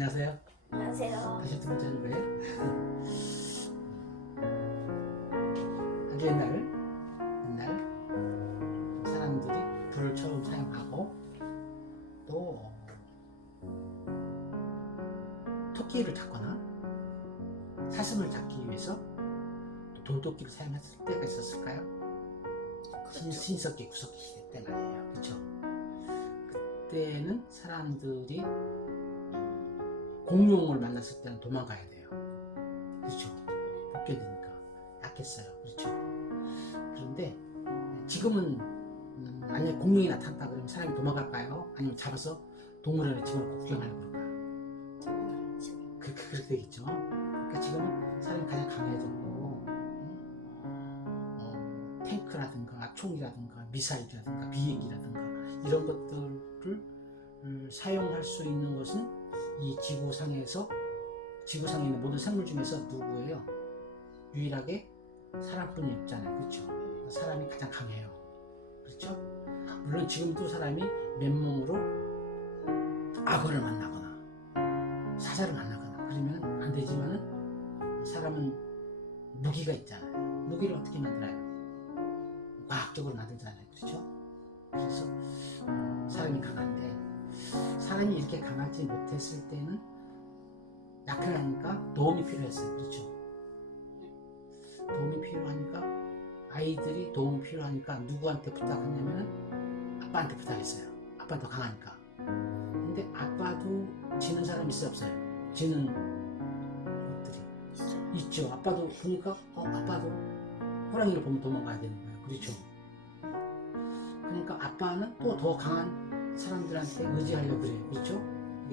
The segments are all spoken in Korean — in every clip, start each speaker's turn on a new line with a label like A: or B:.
A: 안녕하세요.
B: 안녕하세요.
A: 다시 두 번째 하는 거예요. 아주 옛날, 옛날 사람들이 불을 처음 사용하고 또 토끼를 잡거나 사슴을 잡기 위해서 또 돌도끼를 사용했을 때가 있었을까요? 신, 신석기 구석기 시대 때 말이에요. 그렇죠? 그때는 사람들이 공룡을 만났을 때는 도망가야 돼요. 그렇죠. 벗게 되니까 약했어요. 그렇죠. 그런데 지금은 음, 만약에 공룡이 나타났다 그러면 사람이 도망갈까요? 아니면 잡아서 동물원에 집어넣고 구경하려고 그럴까요? 그, 그, 그렇게 되겠죠. 그러니까 지금은 사람이 가장 강해졌고 음, 어, 탱크라든가 총이라든가 미사일이라든가 비행기라든가 이런 것들을 음, 사용할 수 있는 것은 이 지구상에서 지구상에 있는 모든 생물 중에서 누구예요? 유일하게 사람뿐이 없잖아요. 그렇죠? 사람이 가장 강해요. 그렇죠? 물론 지금도 사람이 맨몸으로 악어를 만나거나 사자를 만나거나 그러면 안 되지만은 사람은 무기가 있잖아요. 무기를 어떻게 만들어요? 과학적으로 만들잖아요. 그렇죠? 그래서 어, 사람이 강한데 사람이 이렇게 강하지 못했을 때는 약하니까 도움이 필요했어요. 그렇죠? 도움이 필요하니까 아이들이 도움이 필요하니까 누구한테 부탁하냐면 아빠한테 부탁했어요. 아빠 더 강하니까. 근데 아빠도 지는 사람 있어요 없어요? 지는 것들이 있죠. 아빠도 보니까 어 아빠도 호랑이를 보면 도망가야 되는 거예요. 그렇죠? 그러니까 아빠는 또 더 강한 사람들한테 의지하려고 그래요. 그렇죠?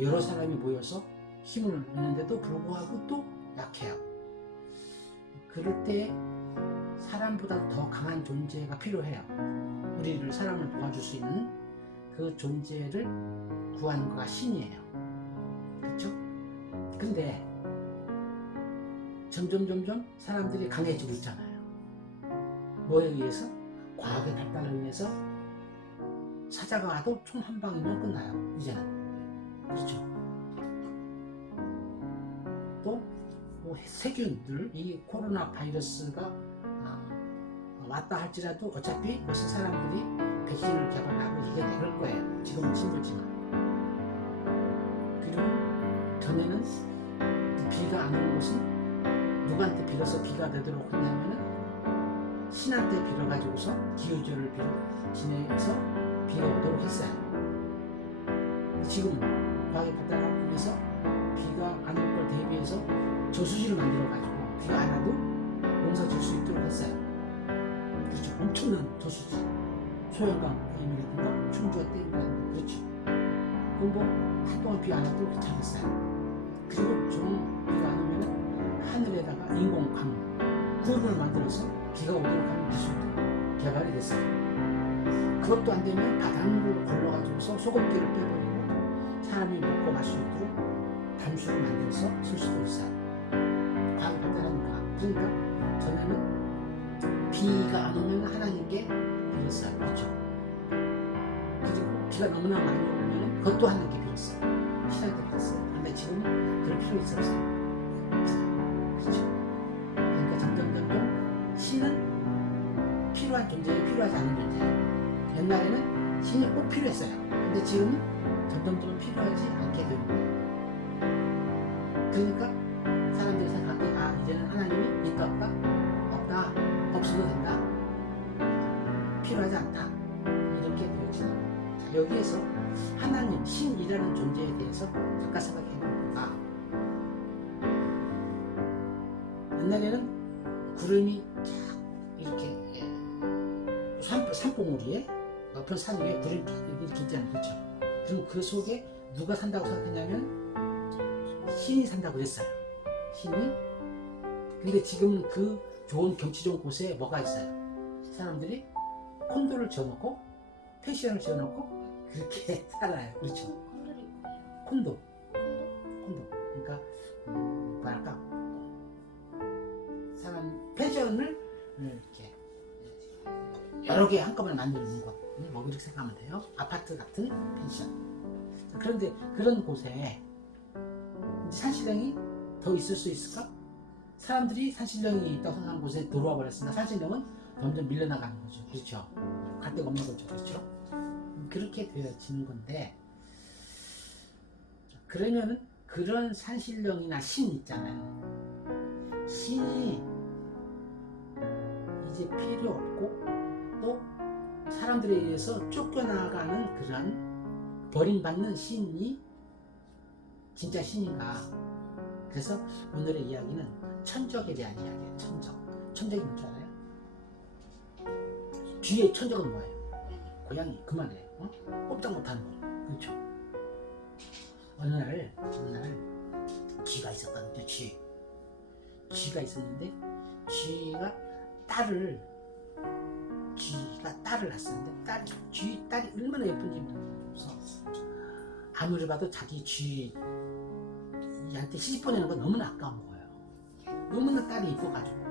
A: 여러 사람이 모여서 힘을 내는데도 불구하고 또 약해요. 그럴 때 사람보다 더 강한 존재가 필요해요. 우리를 사람을 도와줄 수 있는 그 존재를 구하는 거가 신이에요. 그렇죠? 근데 점점 점점 사람들이 강해지고 있잖아요. 뭐에 의해서? 과학의 발달을 인해서 와도 총 한 방이면 끝나요. 이제는 그렇죠. 또 뭐 세균들 이 코로나 바이러스가 아, 왔다 할지라도 어차피 무슨 사람들이 백신을 개발하고 이겨낼 거예요. 지금은 힘들지만 그리고 전에는 비가 안 오는 것은 누구한테 빌어서 비가 되도록 했냐면은 신한테 빌어가지고서 기후절을 빌어 지내서 비가 오도록 했어요. 지금은 과학의 발달하고 인해서 비가 안 올 걸 대비해서 저수지를 만들어가지고 비가 안 와도 농사 질 수 있도록 했어요. 그렇죠. 엄청난 저수지. 소양강 댐이라든가 충주가 댐이라든가 그렇죠. 그럼 뭐 한동안 비 안 와도 괜찮겠어요. 그리고 좀 비가 안 오면 하늘에다가 인공강 구름을 만들어서 비가 오도록 하는 기술도 개발이 됐어요. 그것도 안 되면 바닷물을 걸러가지고서 소금기를 빼버리고 사람이 먹고 마실 수 있도록 담수를 만들어서 쓸 수도 있어요. 과학이 발달하니까. 그러니까 전에는 비가 안 오면 하나님께 빌었어요. 그렇죠? 그리고 비가 너무나 많이 오면 그것도 하나님께 빌었어요. 신한테 빌었어요. 근데 지금은 그럴 필요 있어 없어요. 필요했어요. 근데 지금은 점점 점 필요하지 않게 거예요. 그러니까 사람들이 생각하기에 아 이제는 하나님이 있다 없다 없다 없어도 된다 필요하지 않다 이렇게 거예요. 자 여기에서 하나님 신이라는 존재에 대해서 잠깐 생각해 보니까 옛날에는 구름이 쫙 이렇게 예, 산, 산봉우리에 높은 산 위에 쫙 이렇게 있잖아요? 그렇죠? 그럼 그 속에 누가 산다고 생각했냐면 신이 산다고 했어요. 신이? 근데 지금은 그 좋은 경치 좋은 곳에 뭐가 있어요? 사람들이 콘도를 지어놓고 펜션을 지어놓고 그렇게 살아요. 그렇죠?
B: 콘도
A: 콘도? 그러니까 음, 뭐랄까? 사람 펜션을 이렇게 여러 개 한꺼번에 만드는 것. 뭐 이렇게 생각하면 돼요. 아파트 같은 펜션. 자, 그런데 그런 곳에 산신령이 더 있을 수 있을까? 사람들이 산신령이 있다고 생각하는 곳에 들어와 버렸으니까 산신령은 점점 밀려나가는 거죠. 그렇죠? 갈 데가 없는 거죠. 그렇죠? 음, 그렇게 되어지는 건데 자, 그러면은 그런 산신령이나 신 있잖아요. 신이 이제 필요 없고 또 사람들에 의해서 쫓겨나가는 그런 버림받는 신이 진짜 신인가? 그래서 오늘의 이야기는 천적에 대한 이야기예요. 천적. 천적이 뭔지 알아요? 뒤에 천적은 뭐예요? 고양이 그만해. 어? 꼼짝 못하는 거. 그렇죠? 어느 날 어느 날 쥐가 있었거든요. 쥐. 쥐가 있었는데 쥐가 딸을 쥐가 딸을 낳았는데 딸, 쥐 딸이 얼마나 예쁜지 몰라서 아무리 봐도 자기 쥐한테 시집 보내는 건 너무나 아까운 거예요. 너무나 딸이 이뻐가지고.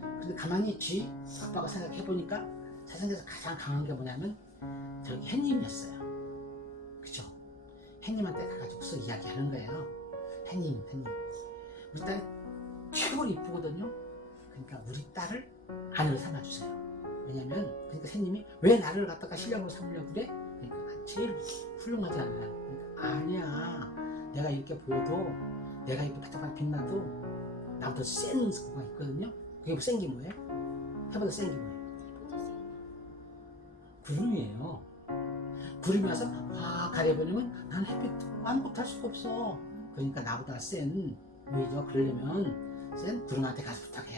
A: 근데 가만히 쥐 아빠가 생각해 보니까 세상에서 가장 강한 게 뭐냐면 저기 햇님이었어요. 그죠? 햇님한테 가가지고서 이야기하는 거예요. 햇님, 햇님. 우리 딸 최고로 이쁘거든요. 그러니까 우리 딸을 아내로 삼아주세요. 왜냐면 그러니까 햇님이 왜 나를 갖다가 신랑으로 삼으려고 그래? 그러니까 제일 훌륭하지 않아요. 그러니까 아니야. 내가 이렇게 보여도 내가 이렇게 바짝바짝 빛나도 나보다 센 거가 있거든요. 그게 뭐 센 게 뭐예요? 해보다 센 게 뭐예요? 구름이에요. 구름이 와서 확 가려버리면 난 햇빛 아무것도 할 수가 없어. 그러니까 나보다 센 오히려 그러려면 센 구름한테 가서 부탁해요. 어,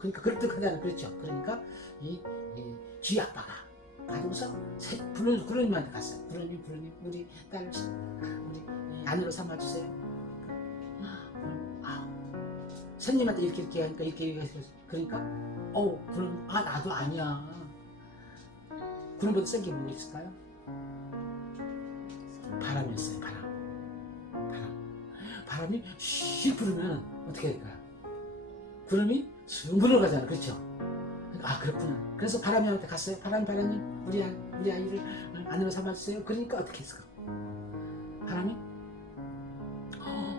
A: 그러니까 그럴듯하잖아요. 그렇죠. 그러니까 이, 이 쥐 아빠가 가지고서 부르 구름님한테 갔어요. 구름님, 구름님, 우리 딸 우리 이 아내로 삼아주세요. 아, 선님한테 이렇게 이렇게 하니까 이렇게 얘기했어요. 그러니까 어 그럼 아 나도 아니야. 구름보다 센 게뭐 있을까요? 바람이었어요. 바람. 바람. 바람이 씩 불으면 어떻게 될까요? 구름이 쑥 물어가잖아. 그렇죠? 아 그렇구나. 그래서 바람이 한테 갔어요. 바람 바람이 우리 아이, 우리 아이를 안으로 삼아주세요. 그러니까 어떻게 했을까? 바람이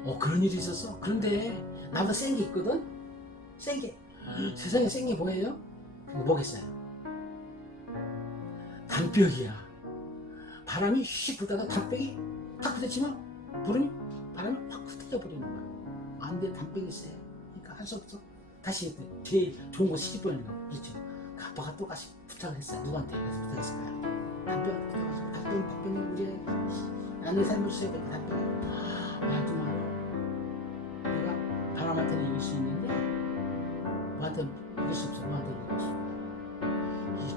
A: 어 그런 일이 있었어. 그런데 나보다 센 게 있거든. 센게 세상에 센 게 뭐예요? 그거 뭐겠어요? 담벼기야. 바람이 씩 불다가 담벼기 탁 부딪히면 구름이 바람이 확 흩어져 버리는 거야. 안 돼, 담벼기 세. 그러니까 할 수 없어. 다시 제일 좋은 거 시집 보내는 거. 그렇죠. 그 아빠가 똑같이 부탁을 했어요. 누구한테 그래서 부탁했을까요? 담벼기 부탁해서 담벼기 담벼기 우리 삶을 수야 돼. 담벼기. 나도 말이야. 내가 바람한테는 이길 수 있는데 너한테는 이길 수 없어. 너한테는 이길 수 없어.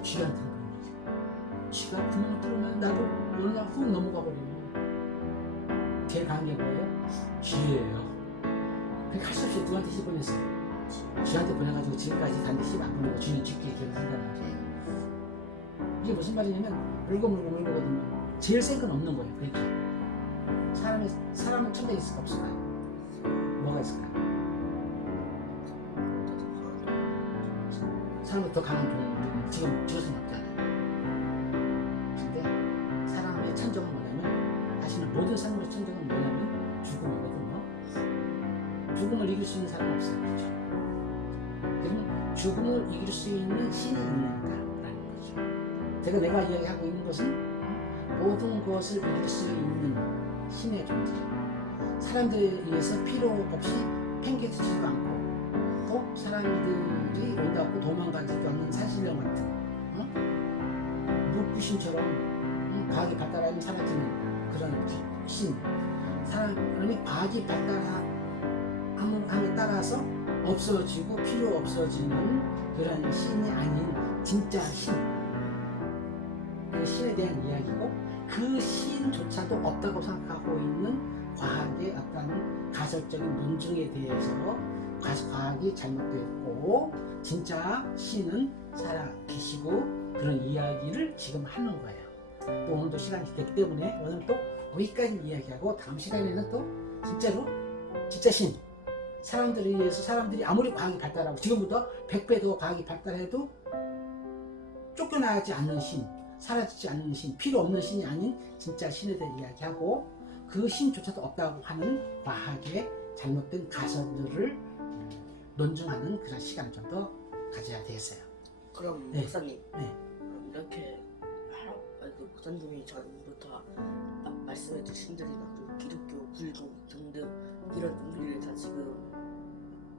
A: 이 쥐한테는 못 이겨. 쥐가 구멍을 뚫으면 나도 어느 날 훅 넘어가 버리면 강한 게 뭐예요? 쥐예요. 그러니까 할수 없이 누구한테 씹 보냈어요. 쥐한테 보내가지고 지금까지 단대 씹안 보내고 쥐는 쥐끼리 한단 말이에요. 이게 무슨 말이냐면 물고 물고 물고거든요. 제일 센 건 없는 거예요. 그러니까 사람의 사람은 천대 있을까 없을까요? 뭐가 있을까요? 사람은 더 강한 종은 지금 지을 수는 없잖아요. 근데 사람의 천적은 뭐냐면 다시는 모든 사람의 천적은 뭐냐면 죽음이거든요. 죽음을 이길 수 있는 사람은 없어요. 그렇죠? 그러면 죽음을 이길 수 있는 신이 있는가라는 거죠. 제가 내가 이야기하고 있는 것은 모든 것을 이길 수 있는 신의 존재. 사람들에 의해서 필요 없이 팽개치지도 않고 또 사람들이 온다고 도망가지도 않는 산신령 같은 어? 물귀신처럼 음, 과학이 발달하면 사라지는 그런 신. 사람이 과학이 발달함에 따라서 없어지고 필요 없어지는 그런 신이 아닌 진짜 신. 그 신에 대한 이야기고 그 신조차도 없다고 생각하고 있는 과학의 어떤 가설적인 논증에 대해서 과- 과학이 잘못됐고 진짜 신은 살아 계시고 그런 이야기를 지금 하는 거예요. 또 오늘도 시간이 됐기 때문에 오늘 또 여기까지 이야기하고 다음 시간에는 또 진짜로 진짜 신 사람들에 의해서 사람들이 아무리 과학이 발달하고 지금부터 100배 더 과학이 발달해도 쫓겨나지 않는 신 사라지지 않는 신 필요 없는 신이 아닌 진짜 신에 대해 이야기하고 그 신조차도 없다고 하는 과학의 잘못된 가설들을 논증하는 그런 시간을 좀 더 가져야 되겠어요.
C: 그럼
A: 네.
C: 목사님
A: 네.
C: 이렇게 목사님이 전부터 마- 말씀해주신 들이나 그리고 기독교, 불교 등등 이런 논리를 다 지금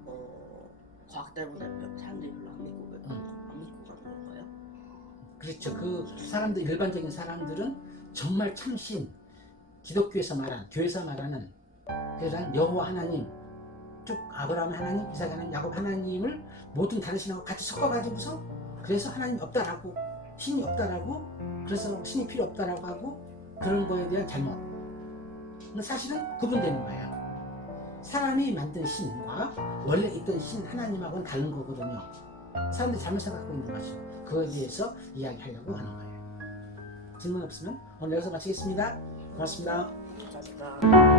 C: 어, 과학 때문에 사람들이 별로 안 믿고
A: 음.
C: 안 믿고 가는 건가요?
A: 그렇죠. 그 사람들 일반적인 사람들은 정말 참신 기독교에서 말하는 교회에서 말하는 그런 여호와 하나님 쭉 아브라함 하나님, 이삭 하나님, 야곱 하나님을 모든 다른 신하고 같이 섞어가지고서 그래서 하나님 없다라고 신이 없다라고 그래서 신이 필요 없다라고 하고 그런 거에 대한 잘못. 사실은 구분되는 거예요. 사람이 만든 신과 원래 있던 신 하나님하고는 다른 거거든요. 사람들이 잘못 생각하고 있는 거죠. 그거에 대해서 이야기하려고 하는 거예요. 질문 없으면 오늘 여기서 마치겠습니다. 고맙습니다.
C: 감사합니다.